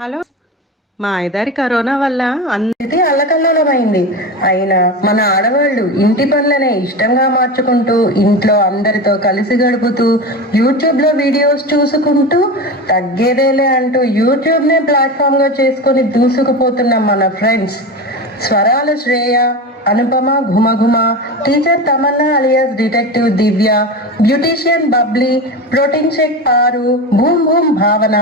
Hello. మా ఐదారి corona వల్ల ఇది అల్లకల్లోలమైంది. అయినా మన ఆడవాళ్ళు ఇంటి పనులనే ఇష్టంగా మార్చుకుంటూ ఇంట్లో అందరితో కలిసి గడుపుతూ యూట్యూబ్ లో వీడియోస్ చూసుకుంటూ తగ్గేదేలే అంటూ యూట్యూబ్ నే ప్లాట్ఫామ్ గా చేసుకుని దూసుకుపోతున్న మన ఫ్రెండ్స్ స్వరాల శ్రేయ, అనుపమ ఘుమఘుమ, teacher Tamanna alias detective Divya, beautician bubbly, protein shake Paru, boom boom Bhavana,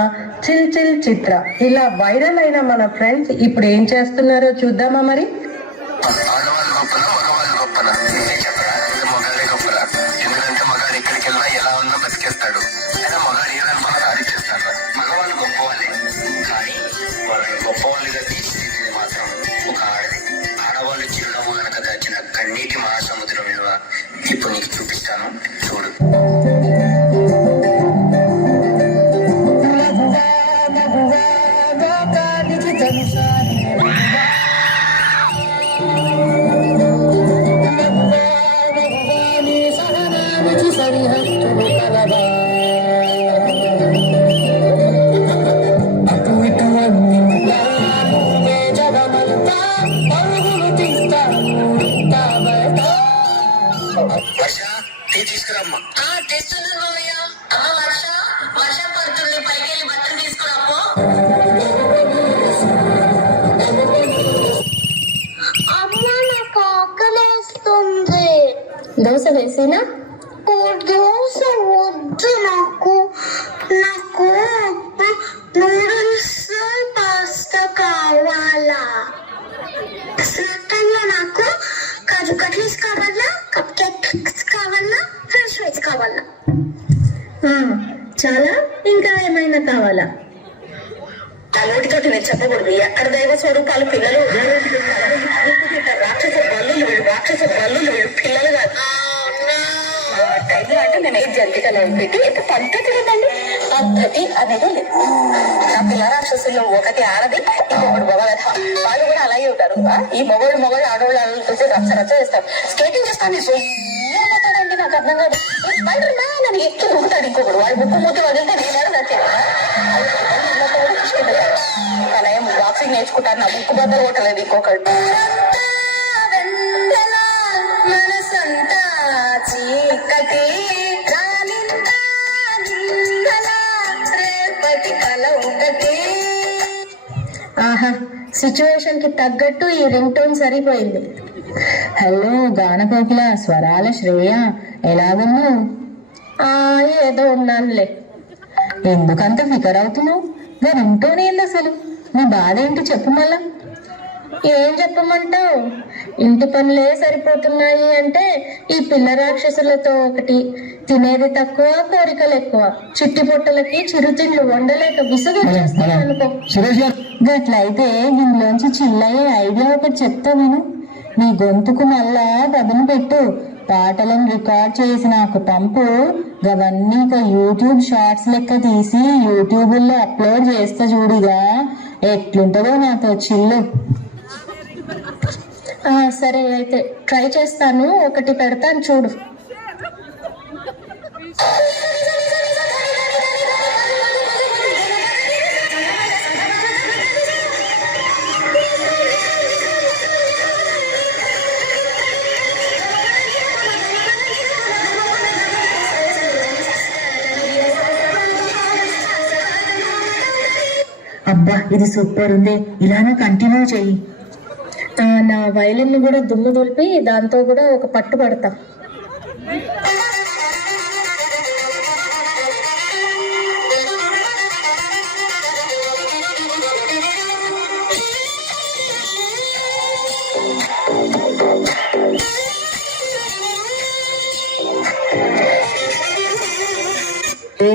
chill chill Chitra ఇలా వైరల్ అయిన మన ఫ్రెండ్స్ ఇప్పుడు ఏం చేస్తున్నారో చూద్దామా మరి. కన్నీటి మహాసముద్రం విలువ ఇప్పుడు నీకు చూపిస్తాను, చూడు. వర్ష టీ తీసుకురమ్మా. తెస్తున్నాను అమ్మ. వర్షం పడుతుంది, పైకి వెళ్ళి బట్టలు తీసుకురాపో. అమ్మ నాకు ఆకలేస్తుంది. దోశ వేసేనా? దోశ వద్దు నాకు. నాకు నూడిల్స్ పాస్తా కావాలా. స్నాక్ టైంలో నాకు కాజు కట్లీస్ కావాలా, కప్ కేక్స్ కావాలా, ఫ్రెంచ్ ఫ్రైస్ కావాలా. చాలా? ఇంకా ఏమైనా కావాలా? ఆ నోటితోటి నేను చెప్పకూడదు. ఎక్కడ దైవ స్వరూపాలు పిల్లలు, రాక్షస బల్లులు పిల్లలు కాదు. టైంలో అంటే నేను ఏం జంతికలు పెట్టి ఎంత పద్ధతి కదండి. పద్ధతి అనేది లేదు. నా పిల్ల రాక్షసుల్లో ఒకటి ఆడది, ఇంకొకటి మగ. వాళ్ళు కూడా అలాగే ఉంటారు. ఈ మొగడు ఆడవాళ్ళు చూసి రచ్చ చేస్తారు. స్కేటింగ్ చేస్తాను పోతాడండి. నాకు అర్థం కాదు. స్పైడర్ మ్యాన్ అని ఎత్తు దూకుతాడు ఇంకొకడు. వాడు ముక్కు మూతి వదిలితే నేను నచ్చేది. తన ఏం బాక్సింగ్ నేర్చుకుంటారు. నా ముక్కు బద్దలు కొట్టలేదు ఇంకొకటి. మనసంతా చీకటి రేపటి కల ఒకటి. ఆహా, సిచ్యువేషన్ కి తగ్గట్టు ఈ రింగ్ టోన్ సరిపోయింది. హలో గానకోకిల, స్వరాల శ్రేయ, ఎలాగున్నావు? ఏదో ఉన్నానులే. ఎందుకంత ఫికర్ అవుతున్నావు? గా రింగ్ టోన్ ఏంది అసలు? నీ బాధ ఏంటి చెప్పు మళ్ళా. ఏం చెప్పమంటావు? ఇంటి పనులే సరిపోతున్నాయి అంటే ఈ పిల్ల రాక్షసులతో ఒకటి, తినేది తక్కువ కోరికలు ఎక్కువ, చిట్టి పొట్టలకి చిరుతిండ్లు వండలేక విసుగొచ్చేస్తాయి అనుకో. గట్లయితే దీనిలోంచి చిల్లయ్యే ఐడియా ఒకటి చెప్తా విను. నీ గొంతుకు మళ్ళా పదును పెట్టు, పాటలను రికార్డ్ చేసి నాకు పంపు. అవన్నీ ఇక యూట్యూబ్ షార్ట్స్ లెక్క తీసి యూట్యూబ్లో అప్లోడ్ చేస్తా చూడిగా. ఎట్లుంటుందో నాతో చిల్లు. సరే అయితే ట్రై చేస్తాను, ఒకటి పెడతాను చూడు. అబ్బా, ఇది సూపర్ ఉంది. ఇలానే కంటిన్యూ చెయ్యి. నా వైలిన్ కూడా దుమ్ము దులిపి దాంతో కూడా ఒక పట్టు పడతా.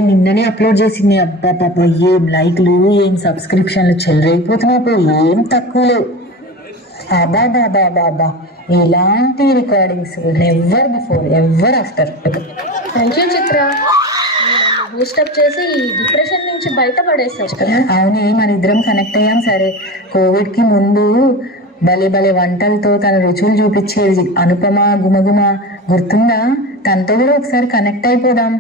నిన్ననే అప్లోడ్ చేసింది. అబ్బా పాప, ఏం లైక్లు, ఏం సబ్స్క్రిప్షన్లు, చెల్లరైపోతున్నావు. ఏం తక్కువ లేవు. అబ్బా బాబా బాబా, ఇలాంటి recordings never before ever after. Thank you Chitra, boost up చేసి ఈ డిప్రెషన్ నుంచి బయటపడేసావు కదా. అవునే, మన ఇద్దరం కనెక్ట్ అయ్యాం. సరే, కోవిడ్ కి ముందు భలే భలే వంటలతో తన రుచులు చూపించేది అనుపమ గుమగుమ, గుర్తుందా? తనతో కూడా ఒకసారి కనెక్ట్ అయిపోదాం.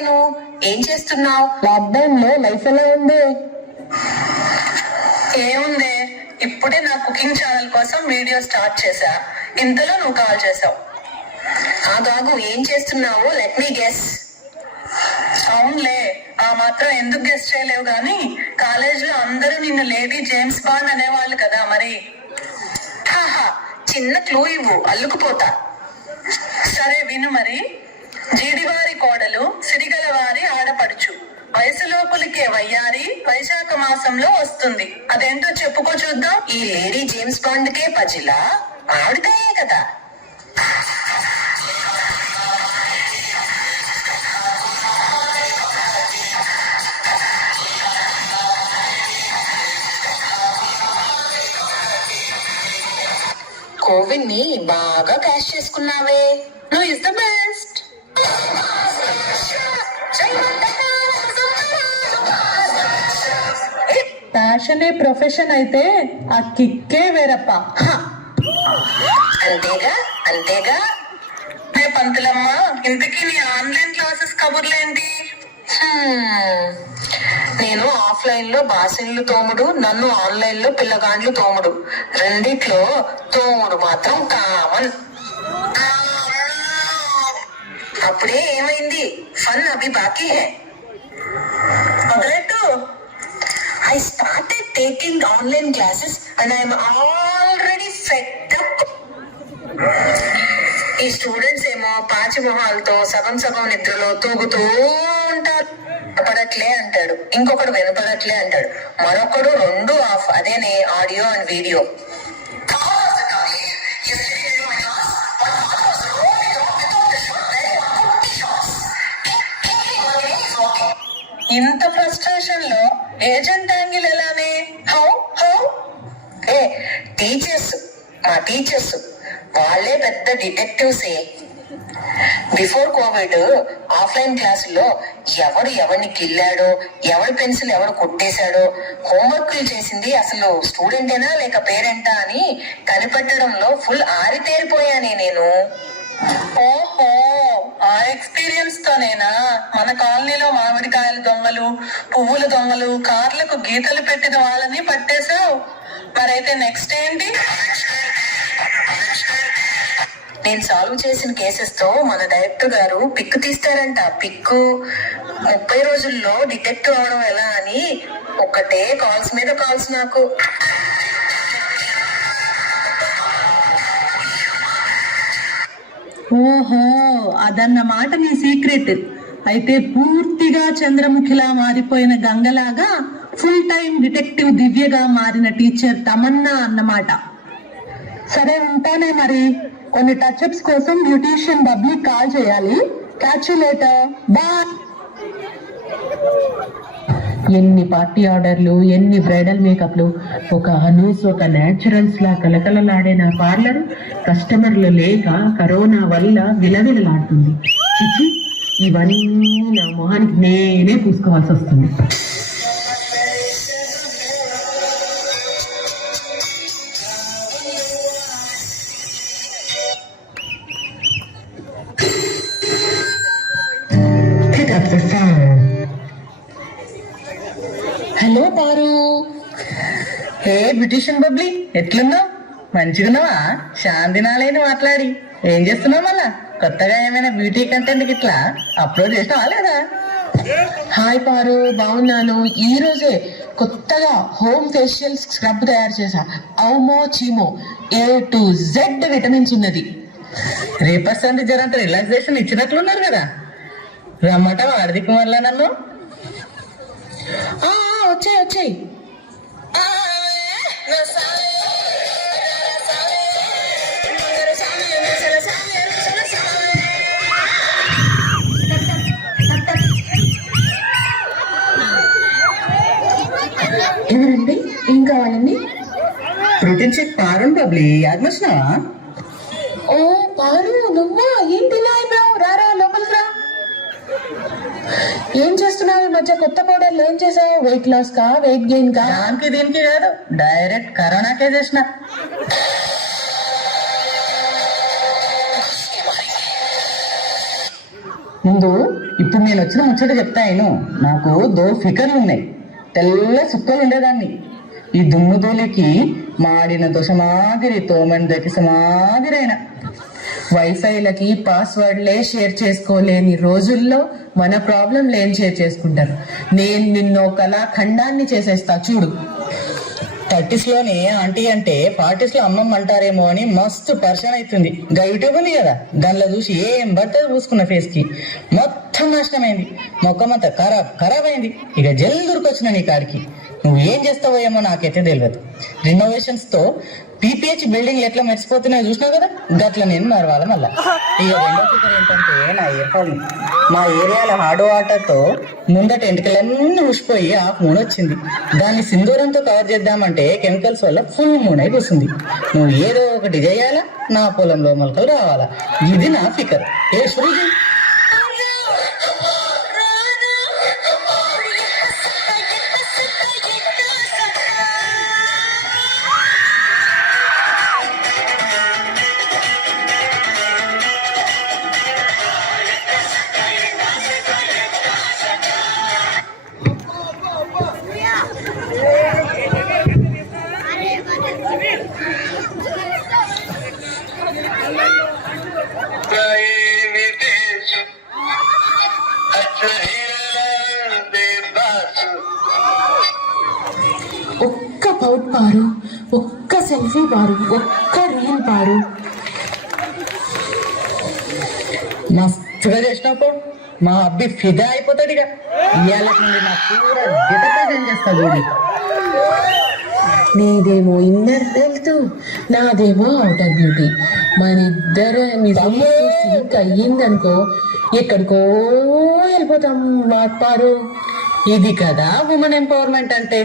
వేను. ఏం చేస్తున్నావు? లాక్డౌన్ లో లైఫ్ ఎలా ఉంది? ఏముంది, ఇప్పుడే నా కుకింగ్ ఛానల్ కోసం వీడియో స్టార్ట్ చేశా. ఇంతలో నువ్వు కాల్ చేసావు. ఆగాగు, ఏం చేస్తున్నావు? Let me guess. అవునులే, ఆ మాత్రం ఎందుకు గెస్ట్ చేయలేవు గాని కాలేజ్ లో అందరూ నిన్ను లేడీ జేమ్స్ బాండ్ అనేవాళ్ళు కదా మరి. హాహా, చిన్న క్లూ ఇవ్వు, అల్లుకుపోతా. సరే విను మరి. జీడివారి కోడలు, సిరిగలవారి ఆడపడుచు, వయసులోపులికే వయ్యారి, వైశాఖ మాసంలో వస్తుంది. అదేంటో చెప్పుకో చూద్దాం. ఈ లేడీ జేమ్స్ బాండ్ కే పజిలా? ఆవిడతాయే కదా. కోవిడ్ ని బాగా క్యాష్ చేసుకున్నావే. నువ్వు ఇస్ ద బెస్ట్. ప్యాషనే ప్రొఫెషన్ అయితే ఆ కిక్కే వేరప్ప. అంతేగా అంతేగా. పంతులమ్మ, ఇంతకీ నీ ఆన్లైన్ క్లాసెస్ కబుర్లేంటి? నేను ఆఫ్లైన్ లో బాసిన్లు తోముడు, నన్ను ఆన్లైన్ లో పిల్లగాండ్లు తోముడు. రెండిట్లో తోముడు మాత్రం కామన్. అప్పుడే ఏమైంది? ఫన్ అభి బాకీ high. మొదలెట్టు. I started taking online classes and I am already fed up. ఈ స్టూడెంట్స్ ఏమో పాచి మొహాలతో సగం సగం నిద్రలో తూగుతూ ఉంటారు. వినపడట్లే అంటాడు, ఇంకొకడు వినపడట్లే అంటాడు, మరొకడు రెండు ఆఫ్. అదేనే ఆడియో అండ్ వీడియో. ఇంత ఫ్రస్ట్రేషన్ లో ఏజెంట్ యాంగిల్ ఎలానే? హౌ హౌ ఏ టీచర్స్, మా టీచర్స్ వాళ్ళే పెద్ద డిటెక్టివ్సే. బిఫోర్ కోవిడ్ ఆఫ్లైన్ క్లాసుల్లో ఎవడు ఎవరిని కిల్లాడో, ఎవడి పెన్సిల్ ఎవడు కొట్టేశాడో, హోంవర్క్లు చేసింది అసలు స్టూడెంటేనా లేక పేరెంటా అని కనిపెట్టడంలో ఫుల్ ఆరితేరిపోయానే నేను. ఓహో, ఆ ఎక్స్పీరియన్స్ తోనేనా మన కాలనీలో మామిడికాయల దొంగలు, పువ్వుల దొంగలు, కార్లకు గీతలు పెట్టిన వాళ్ళని పట్టేశావు. మరైతే నెక్స్ట్ ఏంటి? నేను సాల్వ్ చేసిన కేసెస్ తో మన డైరెక్టర్ గారు పిక్ తీస్తారంట. పిక్కు 30 రోజుల్లో డిటెక్టివ్ అవడం ఎలా అని ఒక్కటే కాల్స్ మీద కాల్స్ నాకు. ఓహో, అదన్నమాట నీ సీక్రెట్. అయితే పూర్తిగా చంద్రముఖిలా మారిపోయిన గంగలాగా ఫుల్ టైం డిటెక్టివ్ దివ్యగా మారిన టీచర్ తమన్నా అన్నమాట. సరే ఉంటానే మరి. కొన్ని టచ్అప్స్ కోసం బ్యూటీషియన్ బబ్లీ కాల్ చేయాలి. Catch you later, bye. ఎన్ని పార్టీ ఆర్డర్లు, ఎన్ని బ్రైడల్ మేకప్లు, ఒక అనూస్, ఒక న్యాచురల్స్ లా కలకలలాడే నా పార్లర్ కస్టమర్లు లేక కరోనా వల్ల విలవిలలాడుతుంది. చిచి, ఇవన్నీ నా మొహానికి నేనే పూసుకోవాల్సి వస్తుంది. హలో పారు. హే బ్యూటిషియన్ బబ్లీ, ఎట్లున్నావు? మంచిగున్నావా? శాంతినాలేని మాట్లాడి ఏం చేస్తున్నావు? మళ్ళా కొత్తగా ఏమైనా బ్యూటీ కంటెంట్ ఇట్లా అప్లోడ్ చేసినావా లేదా? హాయ్ పారు, బాగున్నాను. ఈ రోజే కొత్తగా హోమ్ ఫేషియల్ స్క్రబ్ తయారు చేశా. అవుమో చీమో A to Z విటమిన్స్ ఉన్నది. రేపర్సండి జరంత రిలాక్సేషన్ ఇచ్చినట్లున్నారు కదా. రమ్మట వాడిదికి వల్ల నన్ను. వచ్చాయి వచ్చాయి. ఎవరండి? ఏం కావాలండి? ప్రోటీన్ షేక్ పారుంది బబ్లీ, అది వచ్చినావా? ఓ పారు, నువ్వా? ఏంటి ఇలా అయిపోయావు? రారా లోపలికి రా. ఏం చేస్తున్నావు ఈ మధ్య? కొత్త పౌడర్లు ఏం చేసావు? వెయిట్ లాస్ కా, వెయిట్ గెయిన్ కా? దానికి దీనికి కాదు, డైరెక్ట్ కరోనాకే చేసిన. ముందు ఇప్పుడు నేను వచ్చిన ముచ్చట చెప్తాను. నాకు ఫికర్లు ఉన్నాయి, తెల్ల సుక్కలు ఉండేదాన్ని. ఈ దుమ్ముదూలికి మాడిన దోశ మాదిరి, తోమని దకిస మాదిరైన. వైఫైలకి పాస్వర్డ్లే షేర్ చేసుకోలేని రోజుల్లో మన ప్రాబ్లంలు ఏం షేర్ చేసుకుంటారు. నేను నిన్నో కళాఖండాన్ని చేసేస్తా చూడు. 30s లోనే ఆంటీ అంటే 40s లో అమ్మమ్మ అంటారేమో అని మస్తు పరిచయం అవుతుంది. గా యూట్యూబ్ ఉంది కదా, దానిలో చూసి ఏం పడుతుంది పూసుకున్న ఫేస్ కి మొత్తం నాశనమైంది. మొక్కమంతా ఖరాబ్ అయింది. ఇక జల్దురికొచ్చిన నీ కాడికి. నువ్వు ఏం చేస్తావో ఏమో నాకైతే తెలియదు. రినోవేషన్స్ తో PPH బిల్డింగ్ ఎట్లా మెరిసిపోతున్నాయో చూసినావు కదా, గట్ల నేను మరవాల మళ్ళా. ఇక రెండో ఫిగర్ ఏంటంటే నా ఏర్పాటు. మా ఏరియాలో హార్డ్ వాటర్ తో ముందట ఎంటికలన్నీ ఊసిపోయి హాఫ్ మూన్ వచ్చింది. దాన్ని సింధూరంతో కవర్ చేద్దామంటే కెమికల్స్ వల్ల ఫుల్ మూన్ అయిపోతుంది. నువ్వు ఏదో ఒకటి చేయాలా, నా పొలంలో మొలకలు రావాలా. ఇది నా ఫికర్. ఏ సృజి ఒక్క పౌట్ పారు, ఒక్క సెల్ఫీ పారు, ఒక్క రీల్ పారు. మస్తుగా చేసినప్పుడు మా అబ్బి ఫిదా అయిపోతాడు. ఇక ఇవాళ నుండి నా పూర డిటర్జెంట్ చేస్తా చూడి. నీదేమో ఇన్నర్ హెల్త్, నాదేమో అవుటర్ బ్యూటీ. మన ఇద్దరు సింక్ అయ్యిందనుకో ఎక్కడికో వెళ్ళిపోతాం. పారు, ఇది కదా ఉమెన్ ఎంపవర్మెంట్ అంటే.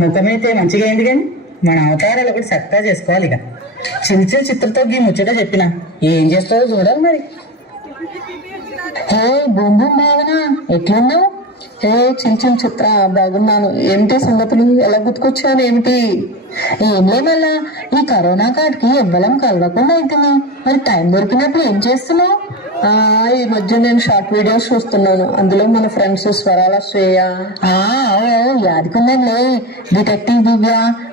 ముఖమైతే మంచిగా అయింది, కానీ మన అవతారాలు కూడా సత్తా చేసుకోవాలి. ఇక చిన్న చిత్రతో ఈ ముచ్చట చెప్పిన ఏం చేస్తావో చూడాలి మరి. హే బూమ్ భావన, ఎట్లున్నావు? హే చిన్న చిత్ర, బాగున్నాను. ఏమిటి సంగతులు? ఎలా గుర్తుకొచ్చాను? ఏమిటి? ఏంలే మళ్ళా ఈ కరోనా కాడికి ఎవ్వరం కలవకుండా అవుతుంది. మరి టైం దొరికినప్పుడు ఏం చేస్తున్నావు? ఈ మధ్య నేను షార్ట్ వీడియోస్ చూస్తున్నాను. అందులో మన ఫ్రెండ్స్ స్వరాల శ్రేయ, యాదుకుందంలే, డిటెక్టివ్ దివ్య,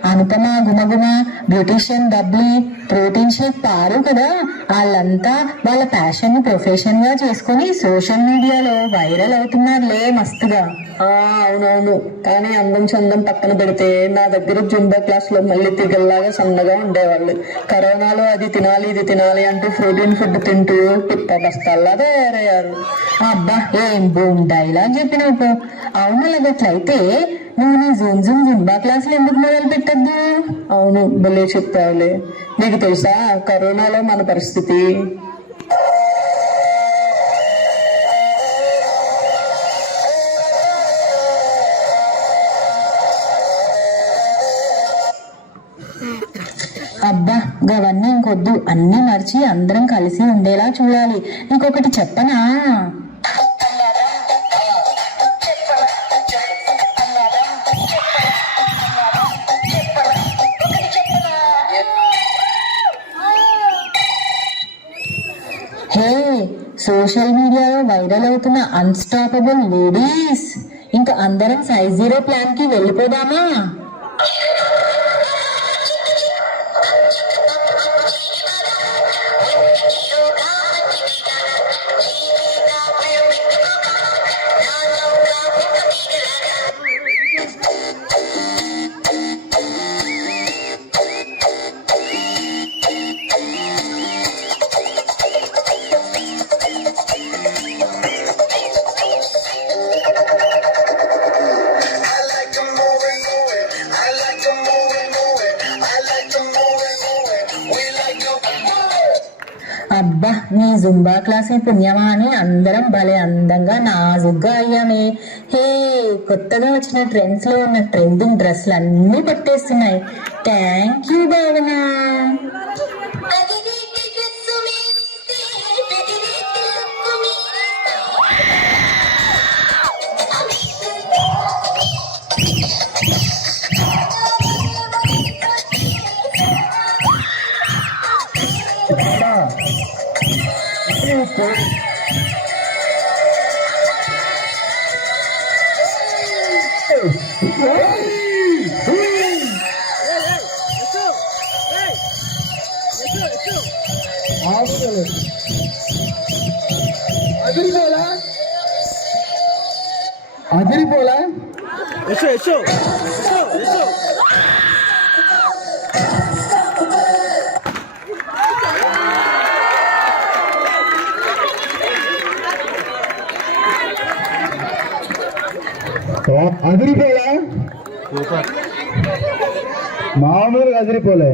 అనుపమ గుమగుమ, beautician bubbly, protein shake Paru కదా, వాళ్ళంతా వాళ్ళ ప్యాషన్ ని ప్రొఫెషన్ గా చేసుకుని సోషల్ మీడియాలో వైరల్ అవుతున్నారులే మస్తుగా. అవునవును. కానీ అందం చందం పక్కన పెడితే నా దగ్గర జుంబా క్లాస్ లో మళ్ళీ తిగల్లాగా సన్నగా ఉండేవాళ్ళు. కరోనాలో అది తినాలి ఇది తినాలి అంటూ ప్రోటీన్ ఫుడ్ తింటూ పిప్ప బస్తాల్లా తయారయ్యారు. అబ్బా ఏం బూమ్ డైలాగ్ చెప్పినట్టు. అవును అట్లయితే నువ్వు నీ జుంబా క్లాసులు ఎందుకు మొదలు పెట్టద్దు? అవును, భలే చెప్పావులే. నీకు తెలుసా కరోనాలో మన పరిస్థితి? అబ్బా గవన్నీ ఇంకొద్దు, అన్ని మర్చి అందరం కలిసి ఉండేలా చూడాలి. ఇంకొకటి చెప్పనా? హే, సోషల్ మీడియాలో వైరల్ అవుతున్న అన్స్టాపబుల్ లేడీస్, ఇంకా అందరం సైజ్ 0 ప్లాన్ కి వెళ్ళిపోదామా? అబ్బా నీ జుంబా క్లాసే పుణ్యమా అని అందరం భలే అందంగా నాజుగ్గా అయ్యామే. హే, కొత్తగా వచ్చిన ట్రెండ్స్ లో ఉన్న ట్రెండింగ్ డ్రెస్లు అన్ని పట్టేస్తున్నాయి. థ్యాంక్ యూ భావన. అదిరిపోలా అదిరిపోలా మామూలుగా అదిరిపోలే